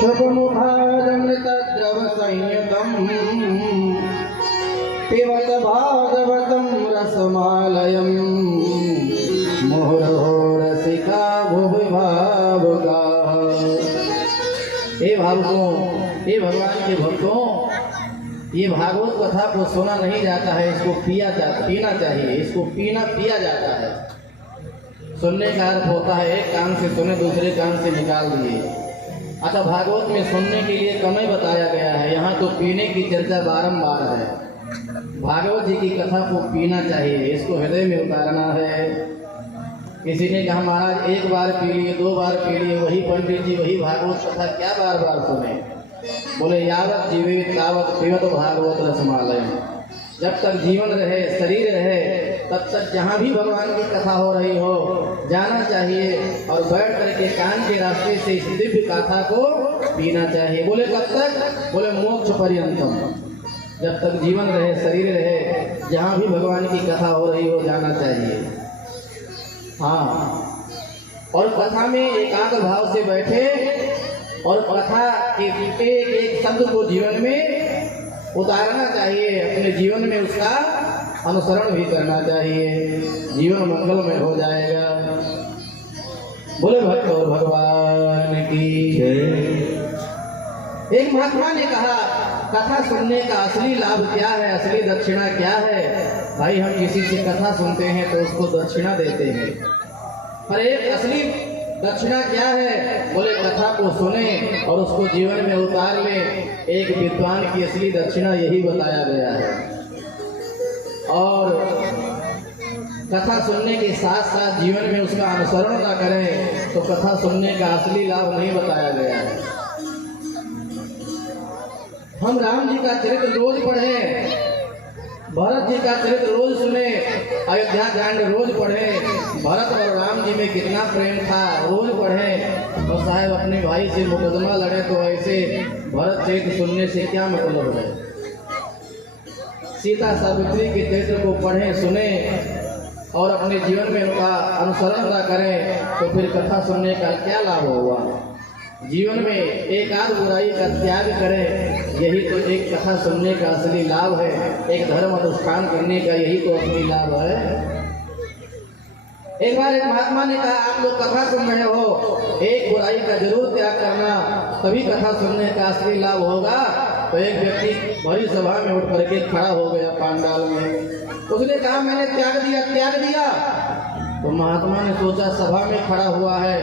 शुभमुखादमृतद्रव संयुतम् पिबत भागवतं रसमालयम् मुहुर्मुहुः रसिका भुवि भावुकाः। हे भावुकों, हे भगवान के भक्तों, ये भागवत कथा को सुना नहीं जाता है, इसको पीना चाहिए। इसको पिया जाता है। सुनने का अर्थ होता है एक कान से सुने, दूसरे कान से निकाल दिए। अच्छा, भागवत में सुनने के लिए कम ही बताया गया है, यहाँ तो पीने की चर्चा बारंबार है। भागवत जी की कथा को पीना चाहिए, इसको हृदय में उतारना है। किसी ने कहा महाराज एक बार पी लिए, 2 बार पी लिए, वही पंडित जी वही भागवत कथा क्या बार बार सुने। बोले यावत जीवित तावत पिबत भागवत रसमालय। जब तक जीवन रहे, शरीर रहे, तब तक जहाँ भी भगवान की कथा हो रही हो जाना चाहिए और बैठ करके कान के रास्ते से इस दिव्य कथा को पीना चाहिए। बोले कब तक? बोले मोक्ष पर्यंतम। जब तक जीवन रहे, शरीर रहे, जहाँ भी भगवान की कथा हो रही हो जाना चाहिए। हाँ, और कथा में एकाग्र भाव से बैठे और कथा के एक शब्द को जीवन में उतारना चाहिए, अपने जीवन में उसका अनुसरण भी करना चाहिए। जीवन मंगलमय हो जाएगा। बोले भक्त और भगवान की जय। एक महात्मा ने कहा कथा सुनने का असली लाभ क्या है, असली दक्षिणा क्या है? भाई हम किसी से कथा सुनते हैं तो उसको दक्षिणा देते हैं, पर एक असली दक्षिणा क्या है? बोले कथा को सुने और उसको जीवन में उतार ले। एक विद्वान की असली दक्षिणा यही बताया गया है। और कथा सुनने के साथ साथ जीवन में उसका अनुसरण ना करें तो कथा सुनने का असली लाभ नहीं बताया गया है। हम राम जी का चरित्र रोज पढ़ें, भरत जी का चरित्र रोज सुने, अयोध्या कांड रोज पढ़े, भरत और राम जी में कितना प्रेम था रोज पढ़े, और साहब अपने भाई से मुकदमा लड़े तो ऐसे भरत चरित्र सुनने से क्या मतलब है? सीता सावित्री के चरित्र को पढ़ें, सुने और अपने जीवन में उनका अनुसरण न करें तो फिर कथा सुनने का क्या लाभ होगा? जीवन में एक आध बुराई का त्याग करें, यही तो एक कथा सुनने का असली लाभ है। एक धर्म अनुष्ठान करने का यही तो असली लाभ है। एक बार एक महात्मा ने कहा आप लोग कथा सुन रहे हो, एक बुराई का जरूर त्याग करना, तभी कथा सुनने का असली लाभ होगा। तो एक व्यक्ति बड़ी सभा में उठ करके खड़ा हो गया पांडाल में। उसने कहा मैंने त्याग दिया। तो महात्मा ने सोचा सभा में खड़ा हुआ है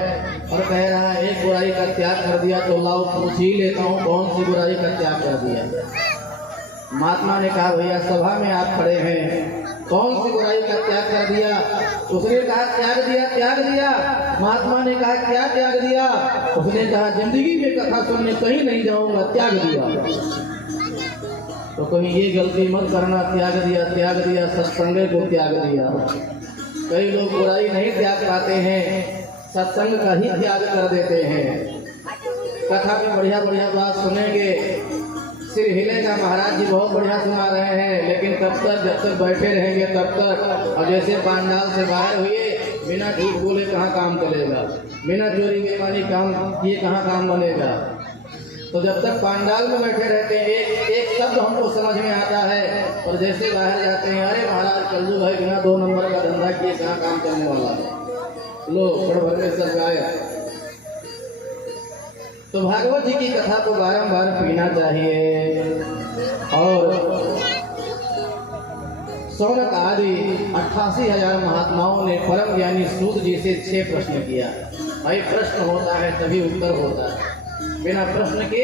और कह रहा है एक बुराई का त्याग कर दिया, तो लाओ पूछ ही लेता हूँ कौन सी बुराई का त्याग कर दिया। महात्मा ने कहा भैया सभा में आप खड़े हैं, कौन सी बुराई का त्याग कर दिया? उसने कहा त्याग दिया। महात्मा ने कहा क्या त्याग दिया? उसने कहा जिंदगी में कथा सुनने कहीं नहीं जाऊंगा, त्याग दिया। तो कहीं ये गलती मत करना, त्याग दिया सत्संग को त्याग दिया। कई लोग बुराई नहीं त्याग पाते हैं, सत्संग का ही त्याग कर देते हैं। कथा में बढ़िया बात सुनेंगे, सिर हिलेगा, महाराज जी बहुत बढ़िया सुना रहे हैं, लेकिन तब तक जब तक बैठे रहेंगे तब तक। और जैसे पांडाल से बाहर हुए, बिना झूठ बोले कहाँ काम चलेगा, बिना चोरी बेईमानी काम किए कहाँ काम बनेगा। तो जब तक पांडाल में बैठे रहते हैं एक शब्द हमको समझ में आता है, और जैसे बाहर जाते हैं अरे महाराज कल्लू भाई बिना 2 नंबर का धंधा किए कहाँ काम चलने वाला है, लो बड़ भर में सब गाया। तो भागवत जी की कथा को बारंबार पीना चाहिए। और सौनक आदि 88,000 महात्माओं ने परम ज्ञानी सूत जी से 6 प्रश्न किया। भाई प्रश्न होता है तभी उत्तर होता है, बिना प्रश्न के।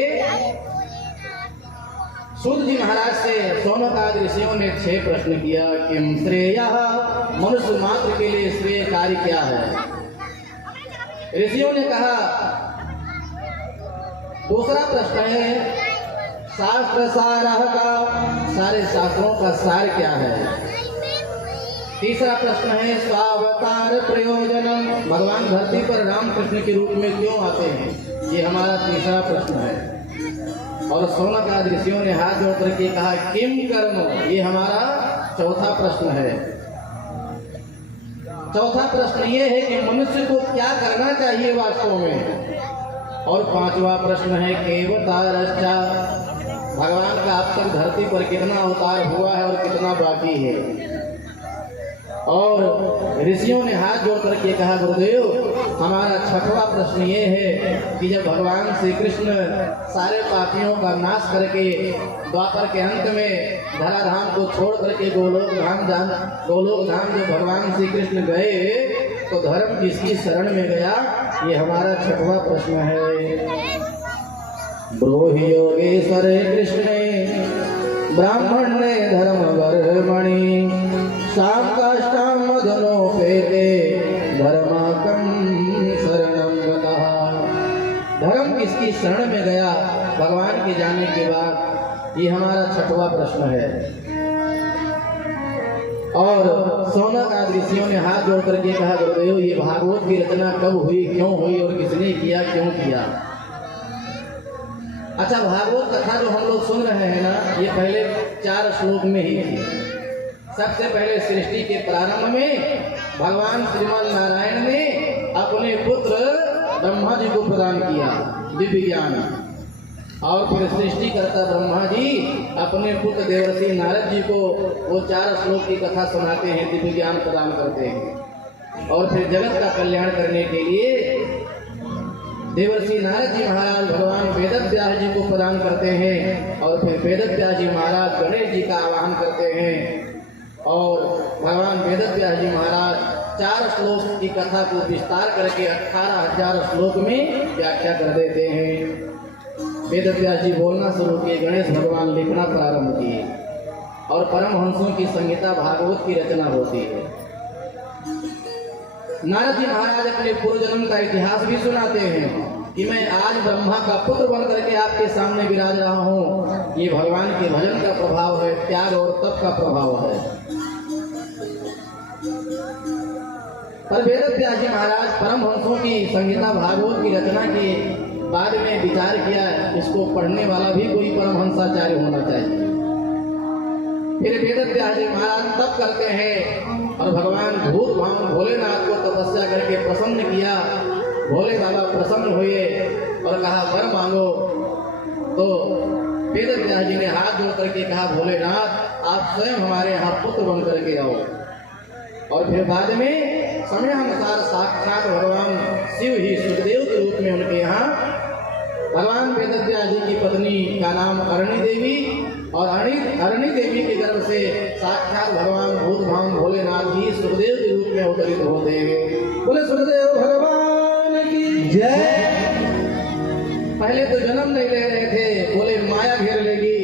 सूत जी महाराज से सौनक आदि ऋषियों ने 6 प्रश्न किया। किम श्रेयः, मनुष्य मात्र के लिए श्रेय कार्य क्या है? ऋषियों ने कहा। दूसरा प्रश्न है शास्त्र सारः का, सारे शास्त्रों का सार क्या है? तीसरा प्रश्न है स्वावतार प्रयोजनम, भगवान धरती पर रामकृष्ण के रूप में क्यों आते हैं? ये हमारा तीसरा प्रश्न है। और सौनक आदि ऋषियों ने हाथ जोड़ करके कहा किम कर्म, ये हमारा चौथा प्रश्न है। चौथा प्रश्न ये है कि मनुष्य को क्या करना चाहिए वास्तव में। और पांचवा प्रश्न है केवतारश्चा, भगवान का अब तक धरती पर कितना अवतार हुआ है और कितना बाकी है। और ऋषियों ने हाथ जोड़ करके कहा गुरुदेव हमारा छठवां प्रश्न ये है कि जब भगवान श्री कृष्ण सारे पापियों का नाश करके द्वापर के अंत में धराधाम को छोड़ करके गोलोक धाम जब भगवान श्री कृष्ण गए तो धर्म किसकी शरण में गया, ये हमारा छठवां प्रश्न है। ब्रूहि योगेश्वरे कृष्णे ब्राह्मण ने धर्म वर्मणि शाम काष्टाम मदनोपेते धर्माकम शरणं गतः। धर्म किसकी शरण में गया भगवान के जाने के बाद, ये हमारा छठवां प्रश्न है। और सोनक आदि ऋषियों ने हाथ जोड़ करके कहा गुरुदेव ये भागवत की रचना कब हुई, क्यों हुई और किसने किया, क्यों किया। अच्छा, भागवत कथा जो हम लोग सुन रहे हैं ना, ये पहले 4 श्लोक में ही थी। सबसे पहले सृष्टि के प्रारंभ में भगवान श्रीमान नारायण ने अपने पुत्र ब्रह्मा जी को प्रदान किया दिव्य ज्ञान, और फिर सृष्टिकर्ता ब्रह्मा जी अपने पुत्र देवर्षि नारद जी को वो 4 श्लोक की कथा सुनाते हैं, दिव्य ज्ञान प्रदान करते हैं। और फिर जगत का कल्याण करने के लिए देवर्षि नारद जी महाराज भगवान वेदव्यास जी को प्रदान करते हैं, और फिर वेदव्यास जी महाराज गणेश जी का आवाहन करते हैं, और भगवान वेदव्यास जी महाराज 4 श्लोक की कथा को विस्तार करके 18,000 श्लोक में व्याख्या कर देते हैं। वेदव्यास जी बोलना शुरू किए, गणेश भगवान लिखना प्रारंभ किए, और परमहंसों की संहिता भागवत की रचना होती है। नारद जी महाराज अपने पूर्व जन्म का इतिहास भी सुनाते हैं कि मैं आज ब्रह्मा का पुत्र बन करके आपके सामने विराज रहा हूँ। ये भगवान के भजन का प्रभाव है, त्याग और तप का प्रभाव है। पर वेदव्यास जी महाराज परमहंसों की संहिता भागवत की रचना के बाद में विचार किया इसको पढ़ने वाला भी कोई परमहंसाचार्य होना चाहिए। फिर वेदव्यास जी महाराज तप करते हैं और भगवान भूत भावन भोलेनाथ को तपस्या करके प्रसन्न किया। भोले बाबा प्रसन्न हुए और कहा वर मांगो। तो वेदव्यास जी ने हाथ जोड़ करके कहा भोलेनाथ आप स्वयं हमारे यहाँ पुत्र बन करके आओ। और फिर बाद में समय अनुसार साक्षात भगवान शिव ही सुखदेव के रूप में उनके यहाँ भगवान वेदव्यास जी की पत्नी का नाम अरणी देवी, और अरणी देवी के गर्भ से साक्षात भगवान भूत भावन भोलेनाथ जी सुखदेव के रूप में अवतरित होते हैं। बोले सुखदेव भगवान की जय। पहले तो जन्म नहीं ले रहे थे, बोले माया घेर लेगी,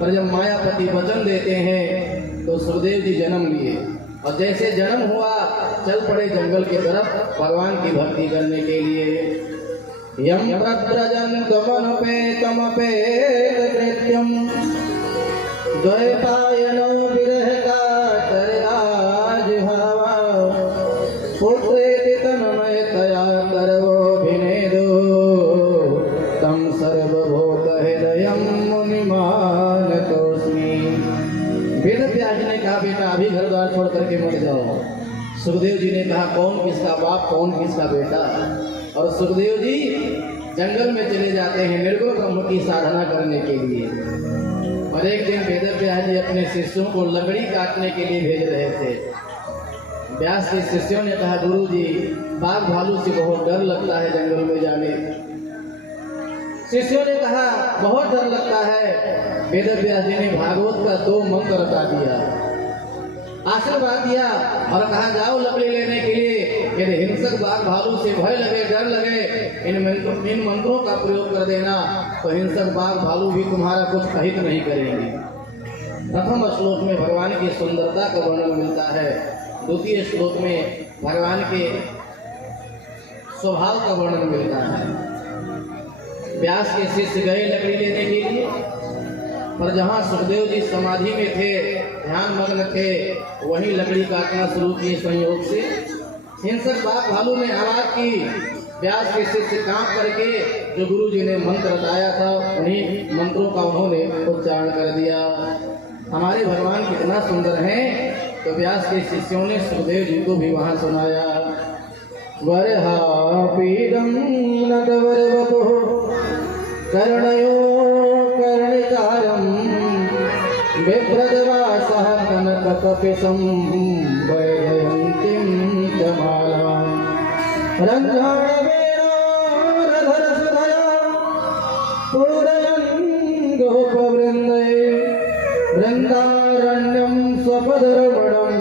पर जब मायापति वचन देते हैं तो सुखदेव जी जन्म लिए, और जैसे जन्म हुआ चल पड़े जंगल की तरफ भगवान की भक्ति करने के लिए। यम प्रद्रजन्तमनुपेतमपेत कृत्यम द्वैपायनो विरह कातराज हवा पुत्रेति तन्मयतया करवोऽभिनेदो तं सर्वभूतहृदयं मुनिमानतोऽस्मि। वेदव्यास जी ने कहा बेटा अभी घर द्वार छोड़ करके मत जाओ। सुखदेव जी ने कहा कौन किसका बाप कौन किसका बेटा, और सुखदेव जी जंगल में चले जाते हैं निर्गुण ब्रह्म की साधना करने के लिए। और एक दिन वेदव्यास जी अपने शिष्यों को लकड़ी काटने के लिए भेज रहे थे। व्यास के शिष्यों ने कहा गुरु जी बाघ भालू से बहुत डर लगता है जंगल में जाने। शिष्यों ने कहा बहुत डर लगता है। वेदव्यास जी ने भागवत का 2 मंत्र बता दिया, आशीर्वाद दिया और कहा जाओ लकड़ी लेने के लिए। यदि हिंसक बाघ भालू से भय लगे डर लगे इन मंत्रों का प्रयोग कर देना तो हिंसक बाघ भालू भी तुम्हारा कुछ अहित नहीं करेंगे। प्रथम श्लोक में भगवान की सुंदरता का वर्णन मिलता है, द्वितीय श्लोक में भगवान के स्वभाव का वर्णन मिलता है। व्यास के शिष्य गए लकड़ी लेने के लिए, पर जहाँ सुखदेव जी समाधि में थे ध्यान मग्न थे वहीं लकड़ी काटना शुरू किए। संयोग से हिंसक बाघ भालू ने आवाज की। व्यास के शिष्य कांप करके जो गुरु जी ने मंत्र बताया था उन्हीं मंत्रों का उन्होंने उच्चारण कर दिया। हमारे भगवान कितना सुंदर हैं। तो व्यास के शिष्यों ने सुखदेव जी को भी वहाँ सुनाया। वरहापीडं नटवरवपुः कर्णयो कर्णिकारं बिभ्रद्वासः कनककपिशं वैजयन्तीं च मालां रन्ध्राणवेणोरधरसुधया पूरयन् गोपवृन्दै वृन्दारण्यं स्वपदरमणं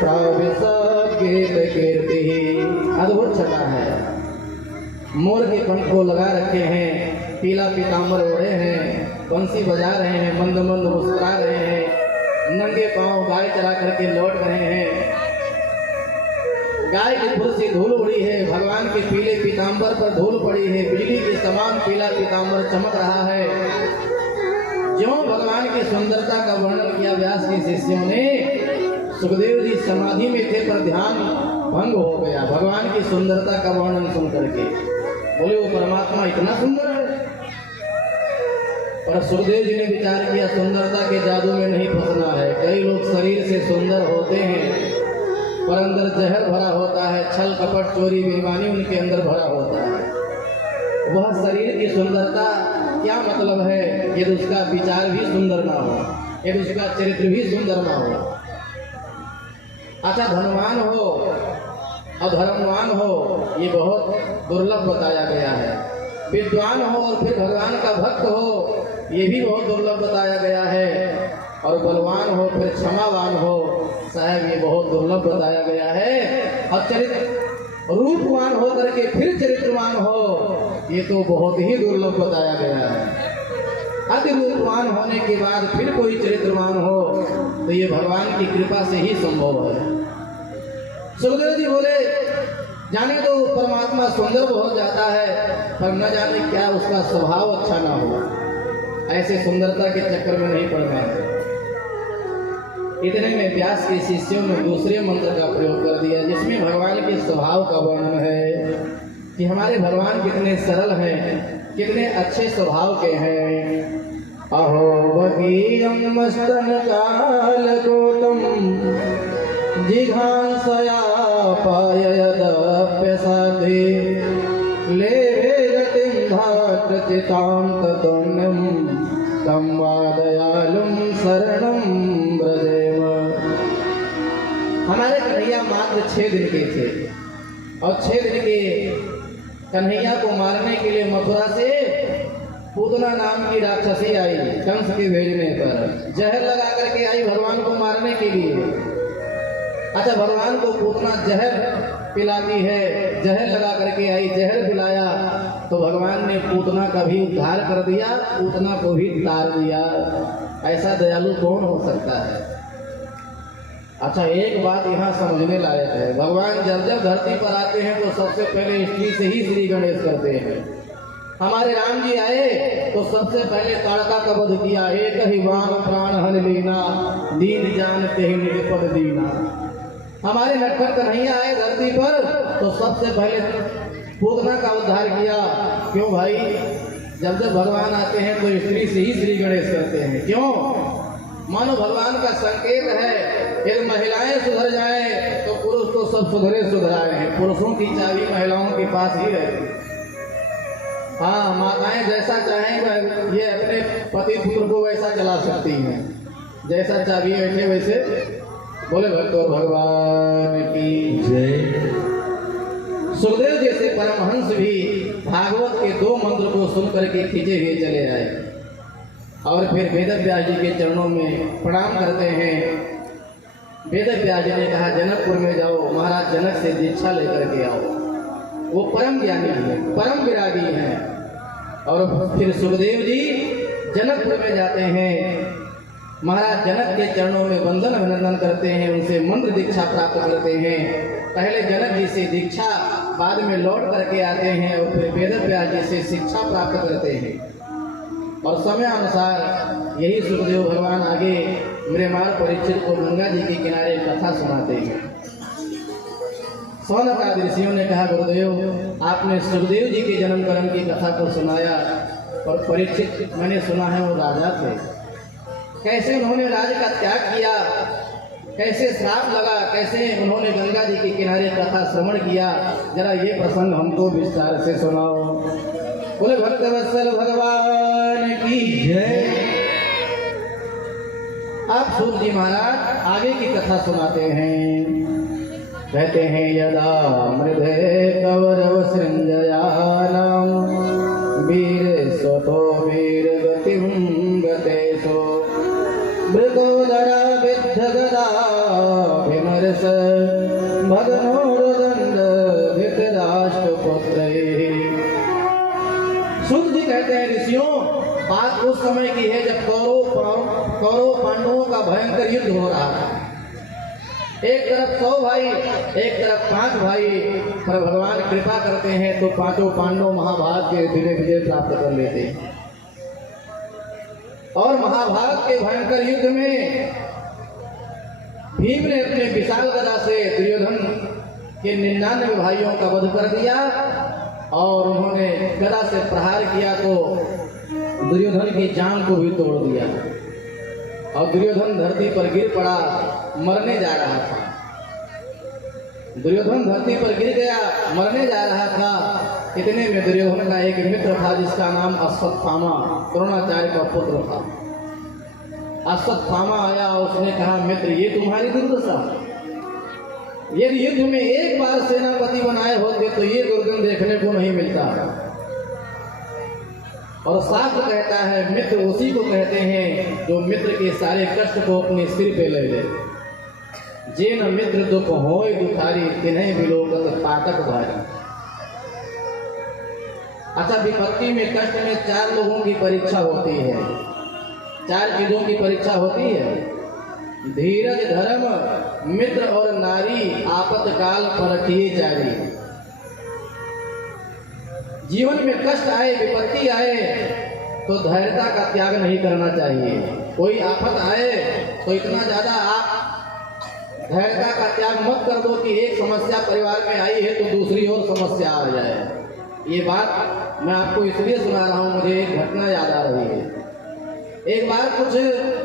प्राविशद्गीतकीर्तिः। अद्भुत छटा है। मोर के पंख को लगा रखे हैं, पीला पीताम्बर ओढ़े हैं, बंसी बजा रहे हैं, मंद मंद मुस्कुरा रहे हैं, नंगे पांव गाय चला करके लौट रहे हैं। गाय की धूल से धूल उड़ी है, भगवान के पीले पीताम्बर पर धूल पड़ी है, बिजली के समान पीला पीताम्बर चमक रहा है। ज्यों भगवान की सुंदरता का वर्णन किया व्यास के शिष्यों ने, सुखदेव जी समाधि में थे पर ध्यान भंग हो गया भगवान की सुंदरता का वर्णन सुन करके। बोले वो परमात्मा इतना सुंदर है। पर सुखदेव जी ने विचार किया सुंदरता के जादू में नहीं फंसना है। कई लोग शरीर से सुंदर होते हैं पर अंदर जहर भरा होता है, छल कपट चोरी बेईमानी उनके अंदर भरा होता है। वह शरीर की सुंदरता क्या मतलब है यदि उसका विचार भी सुंदर ना हो, यदि उसका चरित्र भी सुंदर ना हो। अच्छा, धनवान हो और धर्मवान हो ये बहुत दुर्लभ बताया गया है। विद्वान हो और फिर भगवान का भक्त हो ये भी बहुत दुर्लभ बताया गया है। और बलवान हो फिर क्षमावान हो साहब ये बहुत दुर्लभ बताया गया है। और चरित्र रूपवान हो करके फिर चरित्रवान हो ये तो बहुत ही दुर्लभ बताया गया है। अति रूपवान होने के बाद फिर कोई चरित्रवान हो तो ये भगवान की कृपा से ही संभव है। सुखदेव जी बोले जाने तो परमात्मा सुंदर हो जाता है पर न जाने क्या उसका स्वभाव अच्छा ना हो। ऐसे सुंदरता के चक्कर में नहीं पड़ना है। इतने में व्यास के शिष्यों ने दूसरे मंत्र का प्रयोग कर दिया जिसमें भगवान के स्वभाव का वर्णन है कि हमारे भगवान कितने सरल हैं, कितने अच्छे स्वभाव के हैं। अहो वकीयं मस्तन कालकोटम जिघांसया पाययदप्यसाधि लेभे गतिं धातचितां ततोन्यं तं वादयालुं शरणं व्रजेम। हमारे कन्हैया मात्र 6 दिन के थे और 6 दिन के कन्हैया को मारने के लिए मथुरा से पूतना नाम की राक्षसी आई। कंस के भेजने पर जहर लगा करके आई भगवान को मारने के लिए। अच्छा, भगवान को पूतना जहर पिलाती है, जहर लगा करके आई, जहर पिलाया तो भगवान ने पूतना का भी उद्धार कर दिया, पूतना को भी तार दिया। ऐसा दयालु कौन हो सकता है। अच्छा, एक बात यहाँ समझने लायक है। भगवान जब जब धरती पर आते हैं तो सबसे पहले स्त्री से ही श्री गणेश करते हैं। हमारे राम जी आए तो सबसे पहले ताड़का का वध किया। एक ही बाण प्राण हन लीना, दीन जानते ही निपट दीना। हमारे नटखट कन्हैया आए धरती पर तो सबसे पहले पूतना का उद्धार किया। क्यों भाई, जब जब भगवान आते हैं तो स्त्री से ही श्री गणेश करते हैं। क्यों? मानो भगवान का संकेत है यदि महिलाएं सुधर जाए तो पुरुष तो सब सुधराए हैं। पुरुषों की चाबी महिलाओं के पास ही रहती। हाँ, माताएं जैसा चाहें ये अपने पति पुत्र को वैसा चला सकती हैं, जैसा चाबी बैठे वैसे। बोले भक्त और भगवान की जय। सुखदेव जैसे परमहंस भी भागवत के 2 मंत्र को सुनकर के खींचे हुए चले आए और फिर वेदव्यास जी के चरणों में प्रणाम करते हैं। वेदव्यास जी ने कहा जनकपुर में जाओ, महाराज जनक से दीक्षा लेकर के आओ। वो परम ज्ञानी है, परम विरागी हैं। और फिर सुखदेव जी जनकपुर में जाते हैं, महाराज जनक के चरणों में वंदन अभिनंदन करते हैं, उनसे मंत्र दीक्षा प्राप्त करते हैं। पहले जनक जी से दीक्षा, बाद में लौट करके आते हैं और फिर वेदव्यास जी से शिक्षा प्राप्त करते हैं। और समय अनुसार यही सुखदेव भगवान आगे म्रियमाण परीक्षित को गंगा जी के किनारे कथा सुनाते हैं। सौनक आदि ऋषियों ने कहा गुरुदेव आपने सुखदेव जी के जन्म कर्म की कथा को सुनाया और परीक्षित मैंने सुना है वो राजा थे, कैसे उन्होंने राज्य का त्याग किया, कैसे श्राप लगा, कैसे उन्होंने गंगा जी के किनारे कथा श्रवण किया, जरा ये प्रसंग हमको विस्तार से सुनाओ। बोले भक्तवत्सल भगवान की जय। आप सूत जी महाराज आगे की कथा सुनाते हैं। कहते हैं यदा मृधे कवरव सृंजयानाम वीर स्वतो वीर गतिम गतेशो मृगोदरा विद्ध गदा विमर्श भगनोर्दंड धृतराष्ट्रपुत्र। सूत जी कहते हैं ऋषियों, बात उस समय की है जब कौरव पांडवों का भयंकर युद्ध हो रहा था। एक तरफ 100 भाई, एक तरफ 5 भाई, पर भगवान कृपा करते हैं तो पांचों पांडव महाभारत के धीरे विजय प्राप्त कर लेते हैं। और महाभारत के भयंकर युद्ध में भीम ने अपने विशाल गदा से दुर्योधन के 99 भाइयों का वध कर दिया और उन्होंने गदा से प्रहार किया तो दुर्योधन की जांग को भी तोड़ दिया और दुर्योधन धरती पर गिर पड़ा, मरने जा रहा था। दुर्योधन धरती पर गिर गया, मरने जा रहा था। इतने में दुर्योधन का एक मित्र था जिसका नाम अश्वत्थामा, द्रोणाचार्य का पुत्र था। अश्वत्थामा आया, उसने कहा मित्र ये तुम्हारी दुर्दशा, यदि युद्ध में एक बार सेनापति बनाए होते तो ये दुर्गुण देखने को नहीं मिलता। और शास्त्र कहता है मित्र उसी को कहते हैं जो मित्र के सारे कष्ट को अपने सिर पे ले ले। जे न मित्र दुख होय दुखारी तिन्हें विलोकत पातक भारी। अच्छा, विपत्ति में कष्ट में 4 लोगों की परीक्षा होती है, 4 चीजों की परीक्षा होती है। धीरज धर्म मित्र और नारी आपतकाल परखिए जारी। जीवन में कष्ट आए, विपत्ति आए तो धैर्यता का त्याग नहीं करना चाहिए। कोई आफत आए तो इतना ज्यादा आप धैर्यता का त्याग मत कर दो कि एक समस्या परिवार में आई है तो दूसरी और समस्या आ जाए। ये बात मैं आपको इसलिए सुना रहा हूँ, मुझे एक घटना याद आ रही है। एक बार कुछ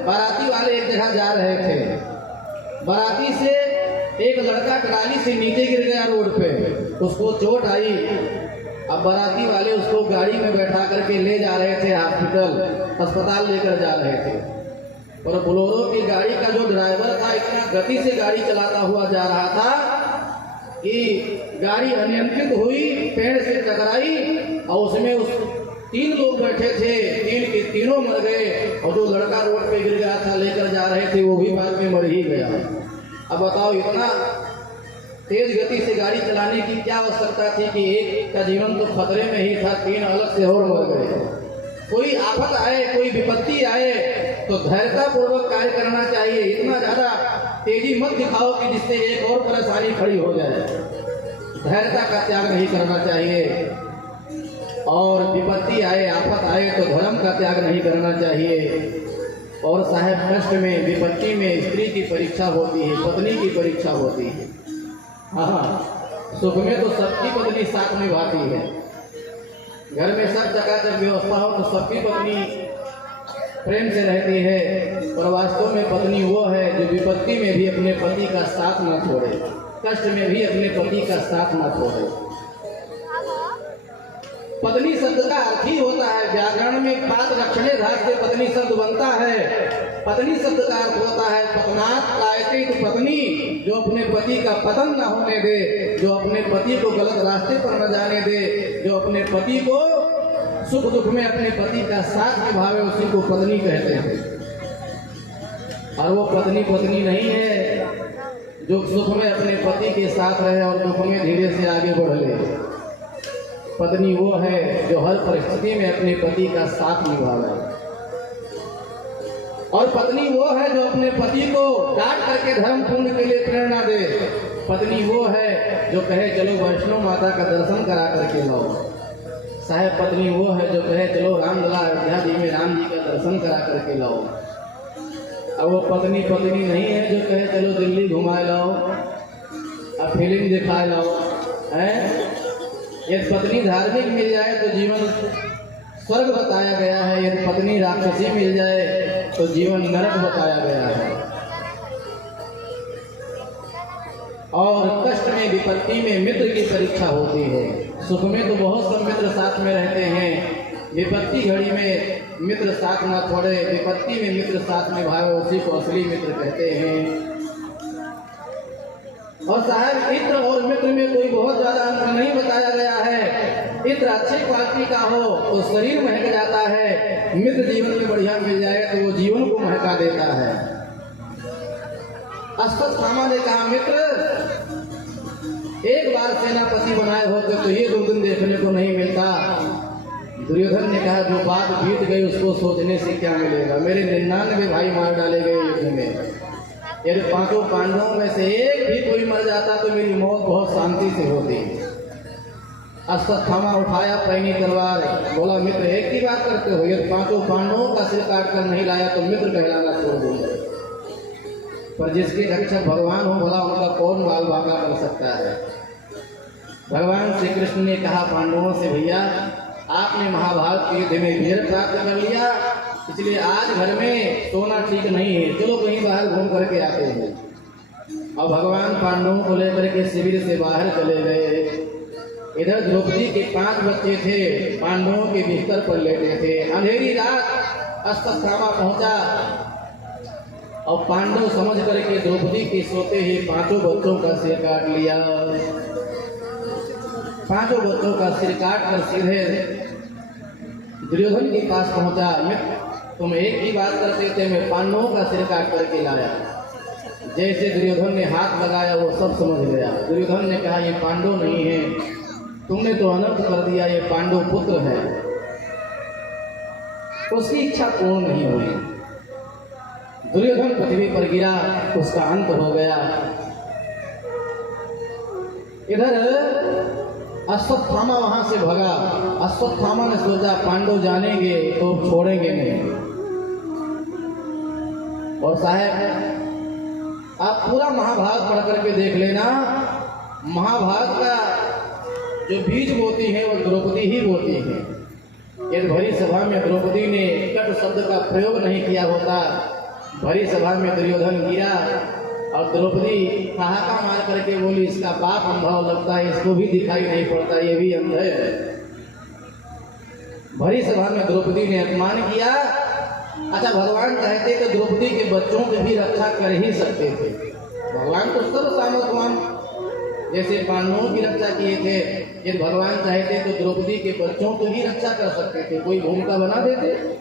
बाराती वाले एक जगह जा रहे थे। बाराती से एक लड़का ट्राली से नीचे गिर गया रोड पे, उसको चोट आई। अब बाराती वाले उसको गाड़ी में बैठा करके ले जा रहे थे, हॉस्पिटल अस्पताल लेकर जा रहे थे। और बोलेरो की गाड़ी का जो ड्राइवर था इतना गति से गाड़ी चलाता हुआ जा रहा था कि गाड़ी अनियंत्रित हुई, पेड़ से टकराई और उसमें उस 3 लोग बैठे थे, 3 के तीनों मर गए और जो लड़का रोड पे गिर गया था लेकर जा रहे थे वो भी बाद में मर ही गया। अब बताओ इतना तेज गति से गाड़ी चलाने की क्या आवश्यकता थी कि एक का जीवन तो खतरे में ही था, 3 अलग से और मर गए। कोई आफत आए, कोई विपत्ति आए तो धैर्यता पूर्वक कार्य करना चाहिए। इतना ज्यादा तेजी मत दिखाओ कि जिससे एक और परेशानी खड़ी हो जाए। धैर्यता का त्याग नहीं करना चाहिए। और विपत्ति आए, आफत आए तो धर्म का त्याग नहीं करना चाहिए। और साहेब कष्ट में, विपत्ति में स्त्री की परीक्षा होती है, पत्नी की परीक्षा होती है। हाँ, सुख में तो सबकी पत्नी साथ निभाती है। घर में सब चकाचक व्यवस्था हो तो सबकी पत्नी प्रेम से रहती है, पर वास्तव में पत्नी वो है जो विपत्ति में भी अपने पति का साथ न छोड़े, कष्ट में भी अपने पति का साथ न छोड़े। पत्नी शब्द का अर्थ ही होता है, व्याकरण में पात रक्षणे धात से पत्नी शब्द बनता है। पत्नी शब्द का अर्थ होता है पतनात् कायते, तो पत्नी जो अपने पति का पतन न होने दे, जो अपने पति को गलत रास्ते पर न जाने दे, जो अपने पति को सुख दुख में अपने पति का साथ निभावे, उसी को पत्नी कहते हैं। और वो पत्नी पत्नी नहीं है जो सुख में अपने पति के साथ रहे और दुख में धीरे से आगे बढ़ ले। पत्नी वो है जो हर परिस्थिति में अपने पति का साथ निभावे। और पत्नी वो है जो अपने पति को डांट करके धर्म पुण्य के लिए प्रेरणा दे। पत्नी वो है जो कहे चलो वैष्णो माता का दर्शन करा करके लाओ। साहेब पत्नी वो है जो कहे चलो रामलला अयोध्या जी में राम जी का दर्शन करा करके लाओ। अब वो पत्नी पत्नी नहीं है जो कहे चलो दिल्ली घुमाए लाओ, अब फिल्म दिखाए लाओ। है यदि पत्नी धार्मिक मिल जाए तो जीवन स्वर्ग बताया गया है, यदि पत्नी राक्षसी मिल जाए तो जीवन नरक बताया गया है। और कष्ट में विपत्ति में मित्र की परीक्षा होती है। सुख में तो बहुत सब मित्र साथ में रहते हैं, विपत्ति घड़ी में मित्र साथ न छोड़े, विपत्ति में मित्र साथ में भागे, उसी को असली मित्र कहते हैं। और साहब इत्र और मित्र में कोई बहुत ज्यादा अंतर नहीं बताया गया है। इत्र अच्छी क्वालिटी का हो तो शरीर महक जाता है, मित्र जीवन में बढ़िया मिल जाए तो वो जीवन को महका देता है। अश्वत्थामा ने कहा, मित्र एक बार सेनापति बनाए होते तो ये 2 दिन देखने को नहीं मिलता। दुर्योधन ने कहा, जो बात बीत गई उसको सोचने से क्या मिलेगा, मेरे 99 भाई मार डाले गए युद्ध में, यदि 5 पांडवों में से एक भी कोई मर जाता तो मेरी मौत बहुत शांति से होती। अश्वत्थामा उठाया पैनी तलवार, बोला, मित्र एक ही बात करते हो, यदि 5 पांडवों का सिर काट कर नहीं लाया तो मित्र कहलाना छोड़ दूंगा। पर जिसके रक्षक भगवान हो, भला उनका कौन बाल बाका कर सकता है। भगवान श्री कृष्ण ने कहा पांडवों से, भैया आपने महाभारत के युद्ध में विजय प्राप्त कर लिया, इसलिए आज घर में सोना ठीक नहीं है, चलो कहीं बाहर घूम करके आते हैं। और भगवान पांडवों को लेकर के शिविर से बाहर चले गए। इधर द्रौपदी के 5 बच्चे थे, पांडवों के बिस्तर पर लेटे थे। अंधेरी रात अश्वत्थामा पहुंचा और पांडव समझ करके द्रौपदी के सोते ही 5 बच्चों का सिर काट लिया। 5 बच्चों का सिर काट कर सीधे दुर्योधन के पास पहुंचा। तुम एक ही बात करते थे, मैं पांडवों का सिर काट करके लाया। जैसे दुर्योधन ने हाथ लगाया वो सब समझ गया। दुर्योधन ने कहा, ये पांडव नहीं है, तुमने तो अनर्थ कर दिया, ये पांडव पुत्र है। उसकी इच्छा पूर्ण नहीं हुई। दुर्योधन पृथ्वी पर गिरा, उसका अंत हो गया। इधर अश्वत्थामा वहां से भगा। अश्वत्थामा ने सोचा पांडव जानेंगे तो छोड़ेंगे नहीं। और साहब आप पूरा महाभारत पढ़ करके देख लेना, महाभारत का जो बीज बोती है वो द्रौपदी ही बोती है। यदि भरी सभा में द्रौपदी ने कट शब्द का प्रयोग नहीं किया होता, भरी सभा में दुर्योधन गिरा और द्रौपदी हाहाकार मार करके बोली, इसका बाप अंधा लगता है, इसको भी दिखाई नहीं पड़ता, ये भी अंधा है। भरी सभा में द्रौपदी ने अपमान किया। अच्छा, भगवान चाहते तो द्रौपदी के बच्चों की भी रक्षा कर ही सकते थे। भगवान तो सर्वसामर्थ्यवान, जैसे पांडवों की रक्षा किए थे, यदि भगवान चाहते तो द्रौपदी के बच्चों की भी रक्षा कर सकते थे, कोई भूमिका बना देते।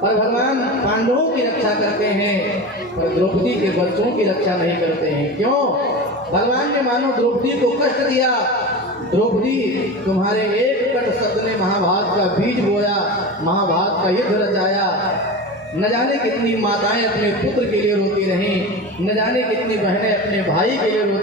पर भगवान पांडवों की रक्षा करते हैं, पर द्रौपदी के बच्चों की रक्षा नहीं करते हैं। क्यों? भगवान ने मानो द्रौपदी को कष्ट दिया। द्रौपदी, तुम्हारे एक कट शब्द ने महाभारत का बीज बोया, महाभारत का युद्ध रचाया। न जाने कितनी माताएं अपने पुत्र के लिए रोती रहीं, न जाने कितनी बहनें अपने भाई के लिए रोती